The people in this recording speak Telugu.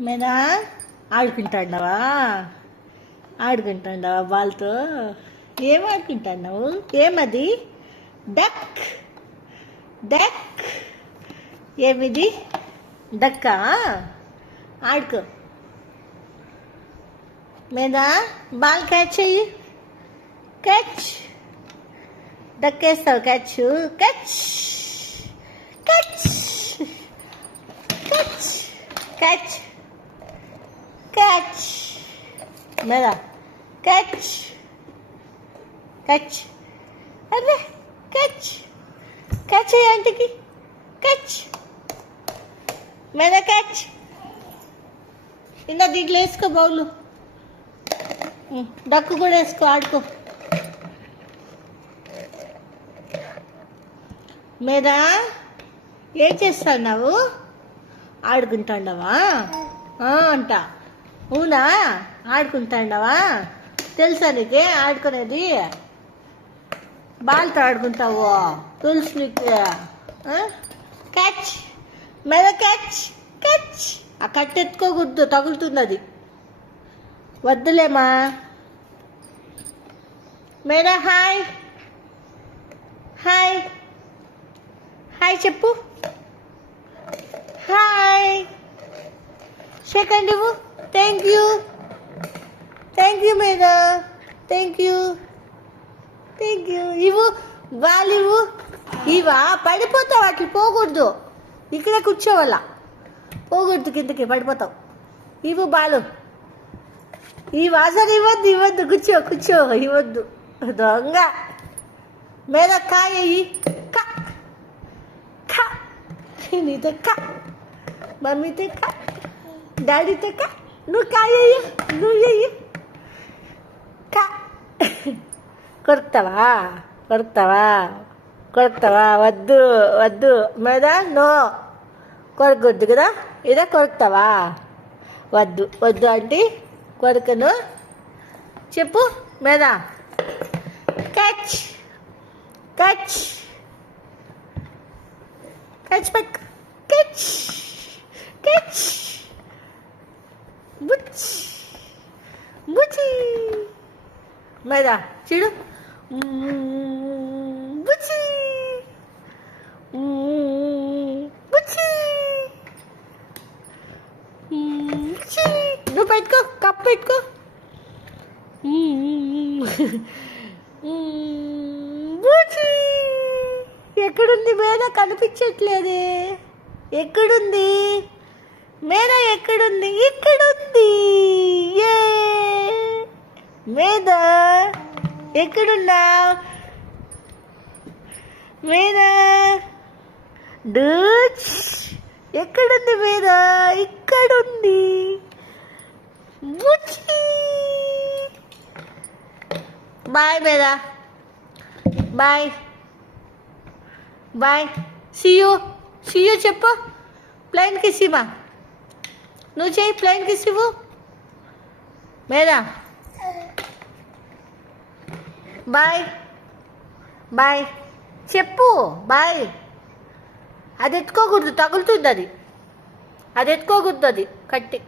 మేనా? ఆడుకుంటాండవా ఆడుకుంటాండవా బాల్తో? ఏం ఆడుకుంటాండవు ఏమది? డక్. డక్. ఏమిది? డక్కా? ఆడుకో. మేనా? బాల్ క్యాచ్ అయ్యి catch. డక్కేస్తావు catch. Catch. Catch. Catch. Catch. Catch మేరా క్యాచ్ క్యాచ్ అరే క్యాచ్ క్యాచ్ అయ్యి ఆంటీకి క్యాచ్ మేరా క్యాచ్ ఇందా దీంట్లో వేసుకో బౌలు డక్కు కూడా వేసుకో ఆడుకో మేదా ఏం చేస్తున్నావు? ఆడుకుంటాండవా? ఆ, అంట. అవునా? ఆడుకుంటాండవా? తెలుసా నీకే? ఆడుకునేది? బాల్తో ఆడుకుంటావు. తెలుసు నీకు. క్యాచ్ మెద క్యాచ్ క్యాచ్ ఆ కట్టెత్తుకోకూడదు తగులుతున్నది. వద్దులేమా? మేరా హాయ్. హాయ్. హాయ్ చెప్పు. హాయ్. సెకండ్ ఇవ్వు. Thank you Megha thank you thank you ఇవ్వు వాళ్ళు ఇవ్వు. ఇవా పడిపోతావు అట్లా పోకూడదు. ఇక్కడే కూర్చోవాల. పోకూడదు కిందకి పడిపోతావు. ఇవ్వు బాలు. ఈ వాసన ఇవ్వద్దు ఇవ్వద్దు. కూర్చో కూర్చో. ఇవ్వద్దు. దొంగ. మీద కాయ నీతో కా. మమ్మీతో కా. డాడీతో కా. నువ్వు కాయ నువ్వు కా కొరుకుతావా కొరుకుతావా కొరుకుతావా వద్దు వద్దు. మీద నో. కొరకొద్దు కదా? ఇదే కొరుకుతావా వద్దు వద్దు అంటే కొరకను చెప్పు మీద కచ్ కచ్ కచ్ పక్ కచ్ కచ్ మీద చూడు. బుచి బుచ్చి. బుచ్చి. నువ్వు పెట్టుకో కప్ పెట్టుకో. బుచి ఎక్కడుంది మేడ కనిపించట్లేదే. ఎక్కడుంది? మేధ ఎక్కడుంది? ఇక్కడుంది. ఏ. మేద ఎక్కడున్నావు? మేద డూచ్. ఎక్కడుంది మేద ఇక్కడుంది. బాయ్ మేద బాయ్. బాయ్. సియో సియూ చెప్పు. ప్లైన్ కిస్ నువ్వు చేయి ప్లైన్ కిస్ ఇవ్వు మేదా బాయ్. బాయ్. చెప్పు బాయ్. అది ఎత్తుకోకూడదు తగులుతుంది అది. అది ఎత్తుకోకూడదు అది కట్టి.